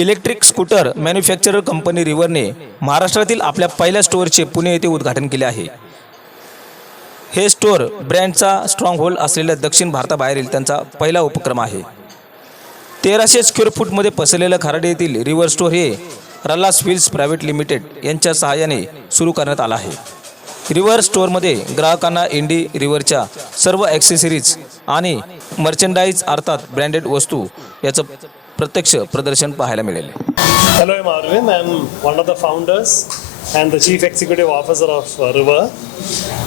Electric scooter manufacturer company रिव्हरने महाराष्ट्रातील आपल्या पहिल्या स्टोअरचे पुणे येथे उद्घाटन केले आहे. हे स्टोअर ब्रँडचा स्ट्रॉंग होल्ड असलेल्या दक्षिण भारताबाहेरील त्यांचा पहिला उपक्रम आहे. तेराशे स्क्वेअर फूटमध्ये पसरलेलं खाराडे येथील रिव्हर स्टोअर हे रल्लास व्हील्स प्रायव्हेट लिमिटेड यांच्या सहाय्याने सुरू करण्यात आलं आहे. रिव्हर स्टोअरमध्ये ग्राहकांना इंडी रिव्हरच्या सर्व ॲक्सेसरीज आणि मर्चंडाईज अर्थात ब्रँडेड वस्तू याचं प्रत्यक्ष प्रदर्शन पाहायला मिळेल Hello, I'm Arvind. I'm one of the founders and the chief executive officer of uh, River.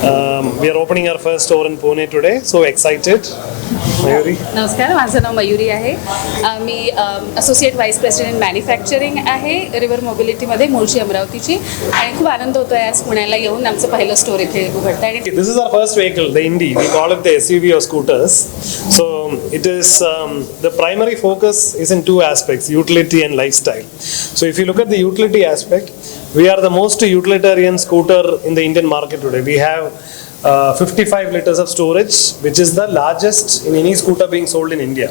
Um, we are opening our first store in Pune today. So excited. Mayuri? नमस्कार माझं नाव मयुरी आहे अ, मी असोसिएट व्हाईस प्रेसिडेंट मॅन्युफॅक्चरिंग आहे River मोबिलिटीमध्ये मूळची अमरावतीची आणि खूप आनंद होतो आहे आज पुण्याला येऊन आमचं पहिलं स्टोर इथे उघडतं आणि This is our first vehicle, the Indy. We call it the SUV of scooters. So it is um, the primary focus is in two aspects: utility and lifestyle. So if you look at the utility aspect, we are the most utilitarian scooter in the Indian market today. We have uh, 55 liters of storage, which is the largest in any scooter being sold in India.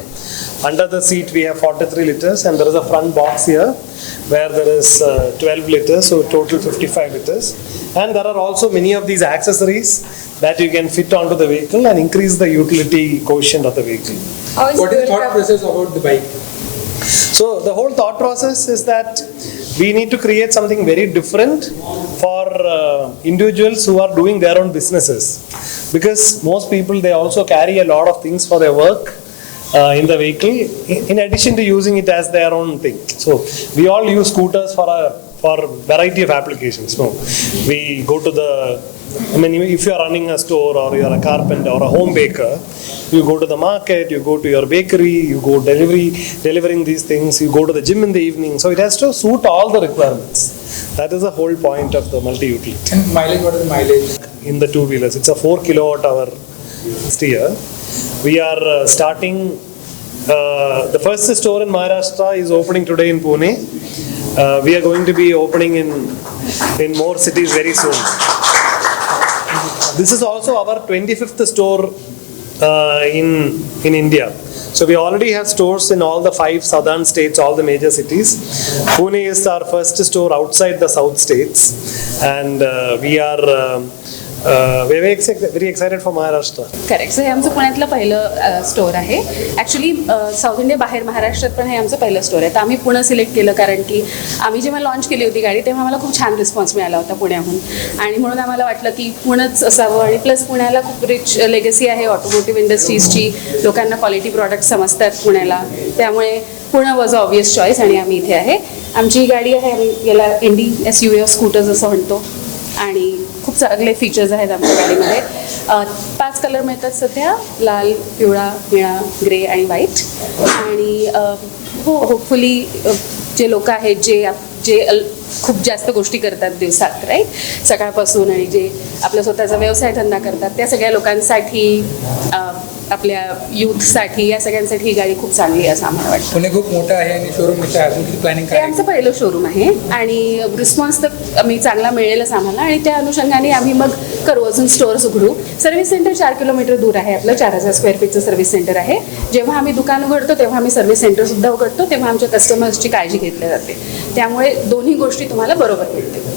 Under the seat, we have 43 liters, and there is a front box here where there is uh, 12 liters, so total 55 liters. And there are also many of these accessories that you can fit onto the vehicle and increase the utility quotient of the vehicle. What is the thought process about the bike? So the whole thought process is that we need to create something very different for uh, individuals who are doing their own businesses. Because most people they also carry a lot of things for their work uh, in the vehicle in addition to using it as their own thing. So we all use scooters for a for variety of applications so we go to the I mean, if you are running a store or you are a carpenter or a home baker, you go to the market, you go to your bakery, you go delivery, delivering these things, you go to the gym in the evening. So it has to suit all the requirements. That is the whole point of the multi-utility And mileage, what is the mileage? in the two wheelers. It's a four kilowatt hour steer. We are uh, starting. Uh, the first store in Maharashtra is opening today in Pune. Uh, we are going to be opening in in more cities very soon. This is also our 25th store uh, in in India. So we already have stores in all the five southern states, all the major cities. Pune is our first store outside the south states, and uh, we are uh, Uh, very, exci- very excited for Maharashtra. Correct so हे आमचं पुण्यातलं पहिलं uh, store आहे. Actually south India बाहेर महाराष्ट्रात पण हे आमचं पहिलं store आहे. तर आम्ही पुणे सिलेक्ट केलं कारण की आम्ही जेव्हा लॉन्च केली होती गाडी तेव्हा आम्हाला खूप छान रिस्पॉन्स मिळाला होता पुण्याहून. आणि म्हणून आम्हाला वाटलं की पुणंच असावं आणि प्लस पुण्याला खूप रिच लेगसी आहे ऑटोमोटिव्ह इंडस्ट्रीजची लोकांना क्वालिटी प्रॉडक्ट समजतात पुण्याला. त्यामुळे पुणं वॉज ऑब्वियस चॉईस आणि आम्ही इथे आहे. आमची गाडी आहे आम्ही याला इंडी एस यू स्कूटर्स असं म्हणतो. आणि खूप चांगले फीचर्स आहेत आमच्या गाडीमध्ये. पाच कलर मिळतात सध्या. लाल पिवळा निळा ग्रे आणि व्हाईट आणि हो होपफुली जे लोक आहेत जे आप- जे अल- खूप जास्त गोष्टी करतात दिवसात राईट सकाळपासून आणि जे आपला स्वतःचा व्यवसाय धंदा करतात त्या सगळ्या लोकांसाठी आपल्या यूथसाठी या सगळ्यांसाठी ही गाडी खूप चांगली आहे असं आम्हाला वाटतं. पुणे खूप मोठं आहे आणि शोरूम प्लॅनिंग काय आमचं पहिलं शोरूम आहे आणि रिस्पॉन्स तर आम्ही चांगला मिळेलच आम्हाला आणि त्या अनुषंगाने आम्ही मग करू अजून स्टोअर्स उघडू. सर्व्हिस सेंटर चार किलोमीटर दूर आहे आपलं चार हजार स्क्वेअर फीटचं सर्व्हिस सेंटर आहे. जेव्हा आम्ही दुकान उघडतो तेव्हा आम्ही सर्व्हिस सेंटर सुद्धा उघडतो तेव्हा आमच्या कस्टमर्सची काळजी घेतली जाते. त्यामुळे दोन्ही गोष्टी तुम्हाला बरोबर मिळतील.